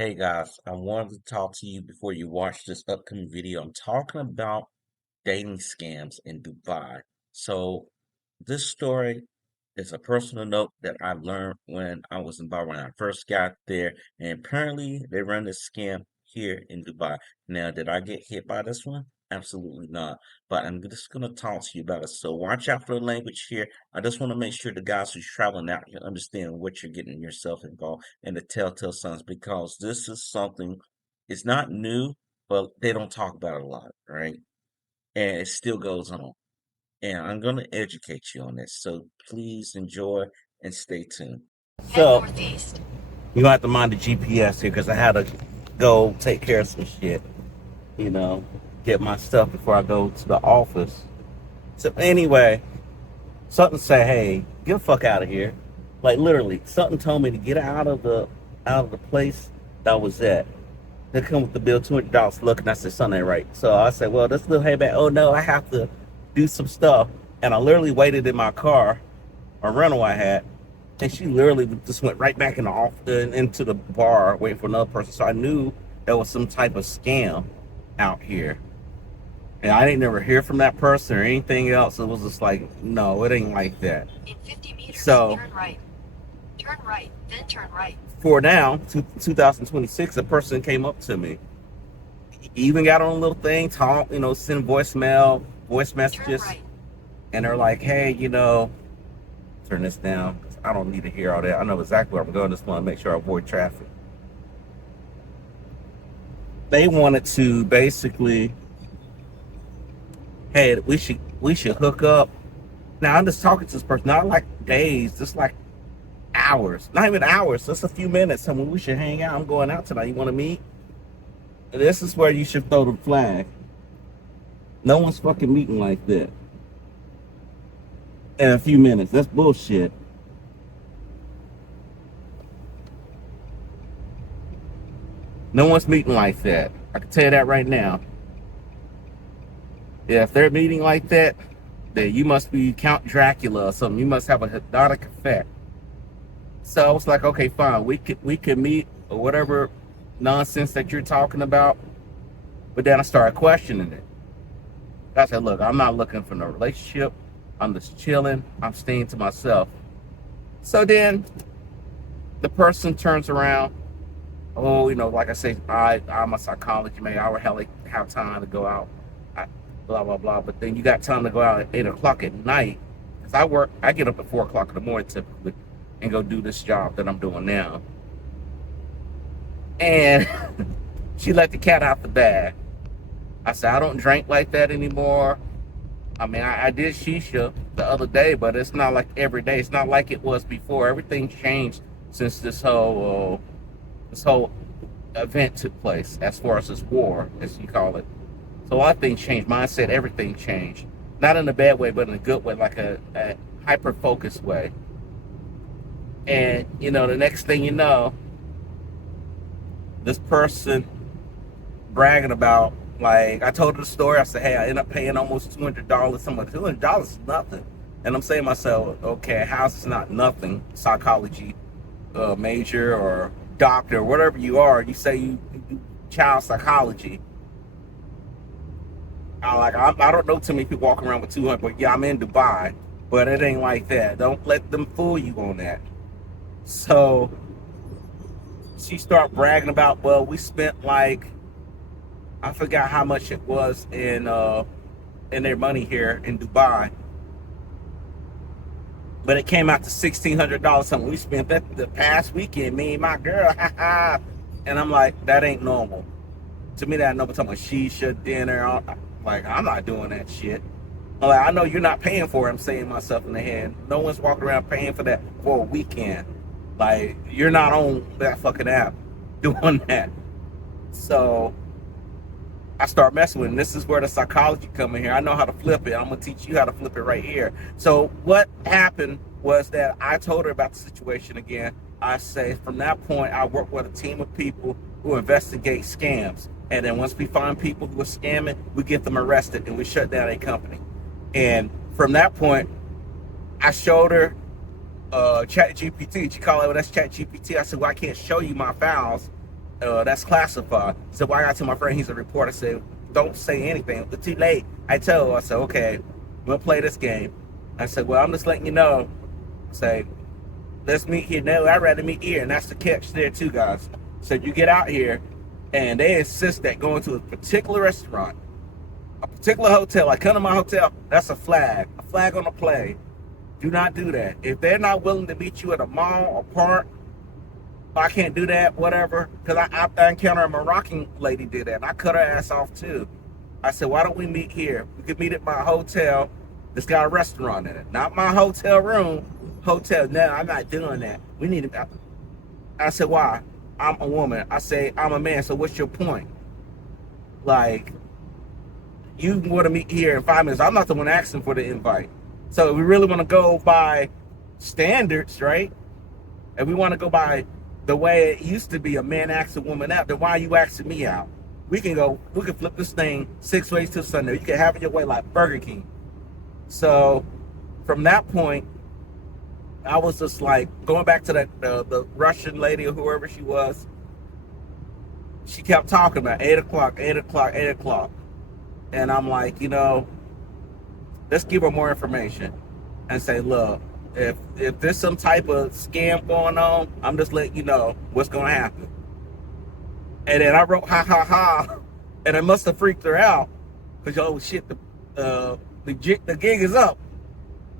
Hey guys, I wanted to talk to you before you watch this upcoming video. I'm talking about dating scams in Dubai. So this story is a personal note that I learned when I was in Dubai when I first got there, and apparently they run this scam here in Dubai. Now, did I get hit by this one? Absolutely not. But I'm just gonna talk to you about it. So watch out for the language here. I just want to make sure the guys who's traveling out here understand what you're getting yourself involved in the telltale signs because this is something, it's not new, but they don't talk about it a lot, right? And it still goes on. And I'm going to educate you on this. So please enjoy and stay tuned. So, northeast. You don't have to mind the GPS here because I had to go take care of some shit, get my stuff before I go to the office. So anyway, something say, hey, get the fuck out of here. Like literally, something told me to get out of the place that I was at. They come with the bill, $200. Look, and I said, something ain't right. So I said, well, this little hayback, oh no, I have to do some stuff. And I literally waited in my car, a rental I had, and she literally just went right back into the bar waiting for another person. So I knew there was some type of scam out here. And I didn't never hear from that person or anything else. It was just like, no, it ain't like that. In 50 meters, so, turn right. Turn right, then turn right. For now, 2026, a person came up to me. He even got on a little thing, talk, send voice messages. Right. And they're like, hey, turn this down. I don't need to hear all that. I know exactly where I'm going. Just want to make sure I avoid traffic. They wanted to basically, hey, we should hook up. Now I'm just talking to this person, not like days, just like hours, not even hours, just a few minutes. I mean, we should hang out. I'm going out tonight. You want to meet? And this is where you should throw the flag. No one's fucking meeting like that in a few minutes. That's bullshit. No one's meeting like that. I can tell you that right now. Yeah, if they're meeting like that, then you must be Count Dracula or something. You must have a hypnotic effect. So I was like, okay, fine. We could meet or whatever nonsense that you're talking about. But then I started questioning it. I said, look, I'm not looking for no relationship. I'm just chilling. I'm staying to myself. So then the person turns around. Oh, like I say, I'm a psychology man. I would have time to go out. Blah, blah, blah. But then you got time to go out at 8 o'clock at night. Because I get up at 4 o'clock in the morning typically and go do this job that I'm doing now. And she let the cat out the bag. I said, I don't drink like that anymore. I mean, I did shisha the other day, but it's not like every day. It's not like it was before. Everything changed since this whole event took place, as far as this war, as you call it. So a lot of things changed. Mindset, everything changed. Not in a bad way, but in a good way, like a hyper-focused way. And, the next thing you know, this person bragging about, like, I told her the story. I said, hey, I ended up paying almost $200. Someone, $200 is nothing. And I'm saying to myself, okay, how's this not nothing? Psychology major or doctor, whatever you are, you say you do child psychology. I don't know too many people walking around with 200, but yeah, I'm in Dubai, but it ain't like that. Don't let them fool you on that. So she started bragging about, well, we spent like, I forgot how much it was in their money here in Dubai, but it came out to $1,600 something. We spent that the past weekend, me and my girl, and I'm like, that ain't normal. To me, that ain't normal. Talking about shisha, dinner, like, I'm not doing that shit. I'm like, I know you're not paying for it. I'm saying myself in the head. No one's walking around paying for that for a weekend. Like, you're not on that fucking app doing that. So I start messing with it. And this is where the psychology come in here. I know how to flip it. I'm going to teach you how to flip it right here. So what happened was that I told her about the situation again. I say, from that point, I work with a team of people who investigate scams. And then once we find people who are scamming, we get them arrested and we shut down a company. And from that point, I showed her Chat GPT. She called it, well, that's Chat GPT. I said, well, I can't show you my files that's classified. So I got to my friend, he's a reporter. I said, don't say anything. It's too late. I told her, I said, okay, we'll play this game. I said, well, I'm just letting you know. Say, let's meet here. No, I'd rather meet here. And that's the catch there too, guys. So you get out here and they insist that going to a particular restaurant, a particular hotel, like come to my hotel, that's a flag on the play. Do not do that. If they're not willing to meet you at a mall or park, I can't do that, whatever. Because I encountered a Moroccan lady did that, and I cut her ass off too. I said, why don't we meet here? We could meet at my hotel. It's got a restaurant in it. Not my hotel room. Hotel. No, I'm not doing that. We need to. I said, why? I'm a woman. I say, I'm a man. So what's your point? Like, you want to meet here in 5 minutes. I'm not the one asking for the invite. So if we really want to go by standards, right? And we want to go by the way it used to be, a man asks a woman out, then why are you asking me out? We can flip this thing 6 ways to Sunday. You can have it your way like Burger King. So from that point, I was just like, going back to the Russian lady or whoever she was, she kept talking about 8 o'clock, 8 o'clock, 8 o'clock. And I'm like, let's give her more information and say, look, if there's some type of scam going on, I'm just letting you know what's going to happen. And then I wrote, ha, ha, ha. And it must have freaked her out. Because, oh, shit, the gig is up.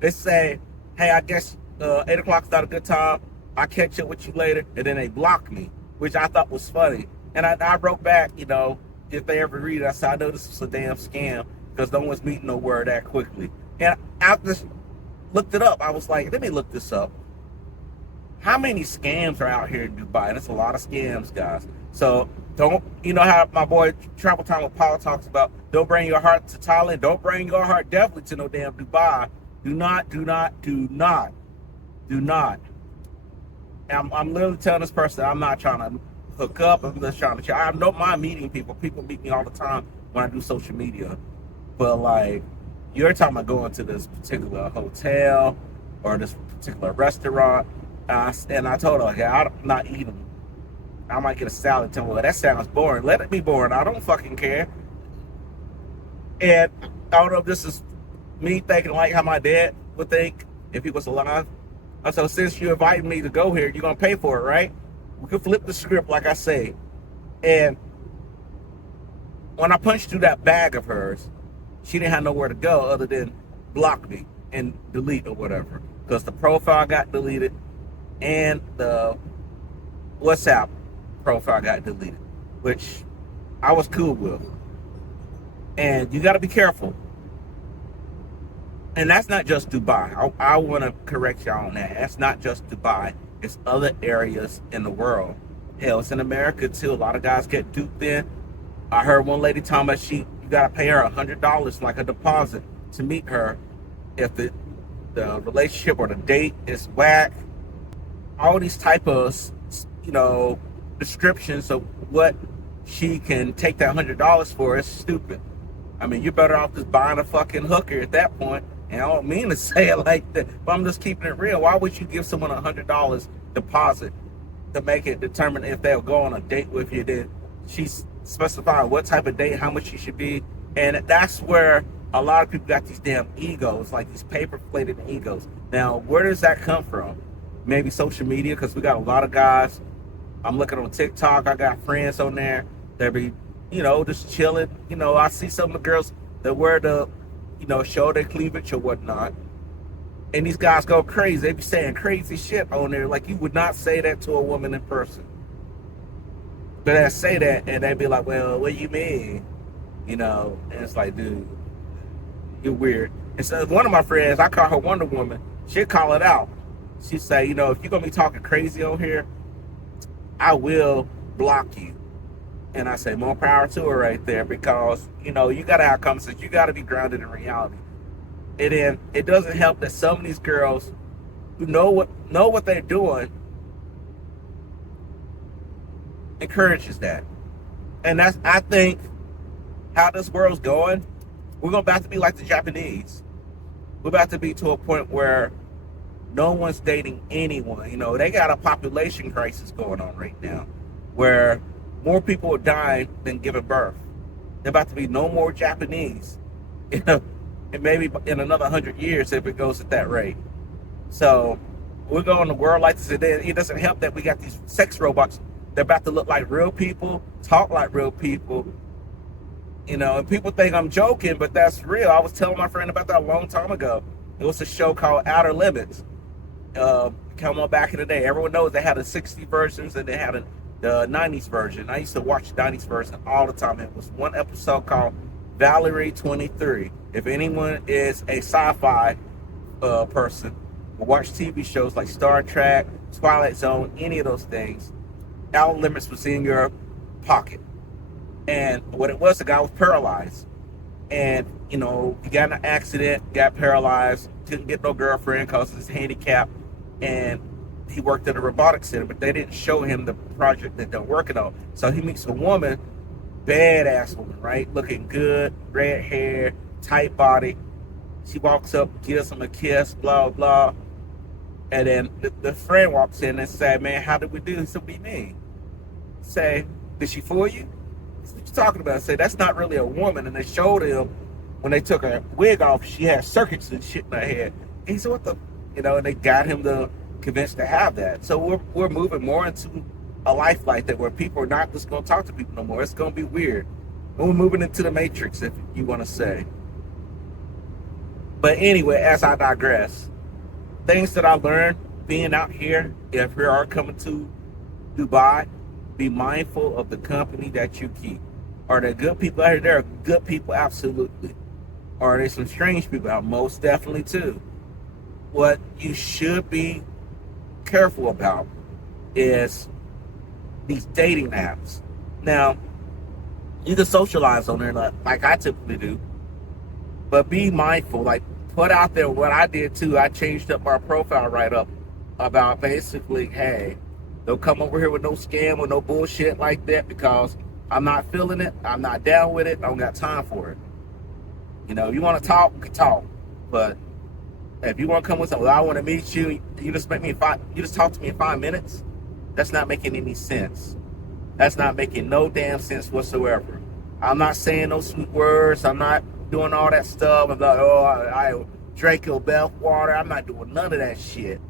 They say, hey, I guess 8 o'clock's not a good time. I'll catch up with you later. And then they blocked me, which I thought was funny. And I wrote back, if they ever read it, I said, I know this is a damn scam because no one's meeting nowhere that quickly. And I just looked it up. I was like, let me look this up. How many scams are out here in Dubai? And it's a lot of scams, guys. So don't, how my boy Travel Time with Paul talks about, don't bring your heart to Thailand. Don't bring your heart definitely to no damn Dubai. Do not. I'm literally telling this person, I'm not trying to hook up. I'm just trying to, I don't mind meeting people. People meet me all the time when I do social media. But like, you're talking about going to this particular hotel or this particular restaurant. And I told her, okay, I'm not eating. I might get a salad. Tell me, well, that sounds boring. Let it be boring. I don't fucking care. And I don't know if this is me thinking like how my dad would think if he was alive. So since you invited me to go here, you're going to pay for it, right? We could flip the script, like I say. And when I punched through that bag of hers, she didn't have nowhere to go other than block me and delete or whatever. Because the profile got deleted and the WhatsApp profile got deleted, which I was cool with. And you got to be careful. And that's not just Dubai. I want to correct y'all on that. That's not just Dubai. It's other areas in the world. Hell, it's in America too. A lot of guys get duped in. I heard one lady talking about you got to pay her $100 like a deposit to meet her if the relationship or the date is whack. All these type of, descriptions of what she can take that $100 for is stupid. I mean, you're better off just buying a fucking hooker at that point. And I don't mean to say it like that, but I'm just keeping it real. Why would you give someone $100 deposit to make it determine if they'll go on a date with you? Then she's specifying what type of date, how much she should be. And that's where a lot of people got these damn egos, like these paper-plated egos. Now, where does that come from? Maybe social media, because we got a lot of guys. I'm looking on TikTok. I got friends on there that be, just chilling. I see some of the girls that wear the, show their cleavage or whatnot. And these guys go crazy. They be saying crazy shit on there. Like, you would not say that to a woman in person. But I say that, and they be like, well, what do you mean? And it's like, dude, you're weird. And so one of my friends, I call her Wonder Woman. She'd call it out. She'd say, if you're going to be talking crazy on here, I will block you. And I say, more power to her right there, because, you got to have conversations. You got to be grounded in reality. And then it doesn't help that some of these girls who know what they're doing encourages that. And that's, I think, how this world's going. We're about to be like the Japanese. We're about to be to a point where no one's dating anyone. They got a population crisis going on right now, where more people are dying than giving birth. There about to be no more Japanese, you know, and maybe in another 100 years if it goes at that rate. So we're going to world like this, and then it doesn't help that we got these sex robots. They're about to look like real people, talk like real people, and people think I'm joking, but that's real. I was telling my friend about that a long time ago. It was a show called Outer Limits. Come on back in the day. Everyone knows they had the 60 versions and they had the 90s version. I used to watch the 90s version all the time. It was one episode called Valerie 23. If anyone is a sci-fi person, or watch TV shows like Star Trek, Twilight Zone, any of those things, Outer Limits was in your pocket. And what it was, the guy was paralyzed. And, he got in an accident, got paralyzed, couldn't get no girlfriend because of his handicap. And he worked at a robotics center, but they didn't show him the project that they're working on. So he meets a woman, badass woman, right? Looking good, red hair, tight body. She walks up, gives him a kiss, blah, blah. And then the friend walks in and says, man, how did we do? He said, what do you mean? Say, did she fool you? What you talking about? I said, that's not really a woman. And they showed him when they took her wig off, she had circuits and shit in her head. And he said, what the? And they got him to convince to have that. So we're moving more into a life like that where people are not just going to talk to people no more. It's going to be weird. We're moving into the Matrix, if you want to say. But anyway, as I digress, things that I learned being out here, if we are coming to Dubai, be mindful of the company that you keep. Are there good people out here? There are good people, absolutely. Are there some strange people out? Most definitely too. What you should be careful about is these dating apps. Now, you can socialize on there like I typically do, but be mindful. Like, put out there what I did too. I changed up my profile right up about basically, hey, don't come over here with no scam or no bullshit like that because I'm not feeling it. I'm not down with it. I don't got time for it. If you want to talk, we can talk. But if you want to come with something, I want to meet you. You just talk to me in 5 minutes. That's not making any sense. That's not making no damn sense whatsoever. I'm not saying no sweet words. I'm not doing all that stuff. I'm like, I drank your bath water. I'm not doing none of that shit.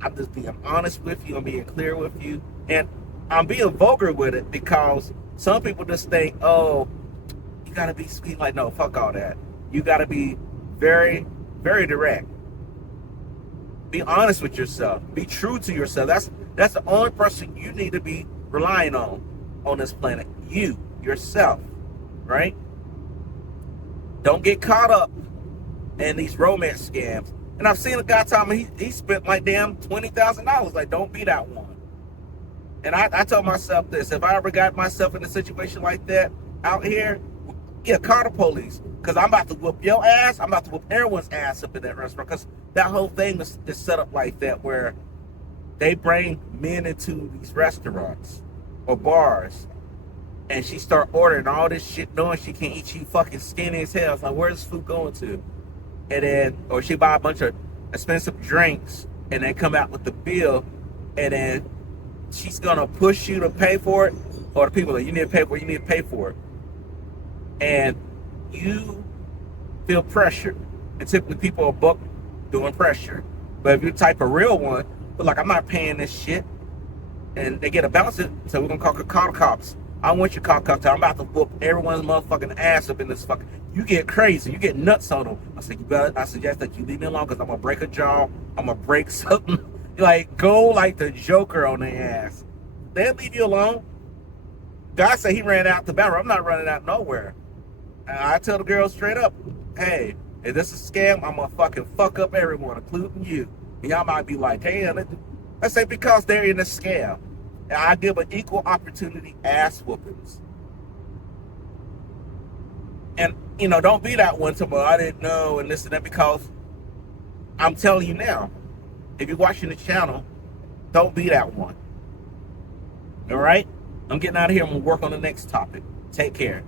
I'm just being honest with you. I'm being clear with you. And I'm being vulgar with it because some people just think, oh, you got to be sweet. Like, no, fuck all that. You got to be very, very direct. Be honest with yourself. Be true to yourself. That's the only person you need to be relying on this planet. You, yourself, right? Don't get caught up in these romance scams. And I've seen a guy tell me he spent like damn $20,000. Like, don't be that one. And I told myself this: if I ever got myself in a situation like that out here, yeah, call the police. Because I'm about to whoop your ass. I'm about to whoop everyone's ass up in that restaurant. Because that whole thing is set up like that, where they bring men into these restaurants or bars, and she start ordering all this shit, knowing she can't eat. She fucking skinny as hell. It's like, where's this food going to? And then, or she buy a bunch of expensive drinks, and then come out with the bill, and then she's gonna push you to pay for it, or the people that you need to pay for it, you need to pay for it, and you feel pressure. And typically people are booked doing pressure. But if you type a real one, but like, I'm not paying this shit, and they get a bounce it, so we're gonna call the cops. I want you to call cops. I'm about to whoop everyone's motherfucking ass up in this fucking. You get crazy. You get nuts on them. I said, I suggest that you leave me alone because I'm gonna break a jaw. I'm gonna break something. Like, go like the Joker on their ass. They'll leave you alone. God said he ran out the barrel. I'm not running out nowhere. And I tell the girl straight up, hey, if this is a scam, I'm gonna fucking fuck up everyone, including you. And y'all might be like, damn, I say because they're in a scam. And I give an equal opportunity ass whoopings. And, don't be that one tomorrow. I didn't know and this and that, because I'm telling you now, if you're watching the channel, don't be that one. All right? I'm getting out of here. I'm going to work on the next topic. Take care.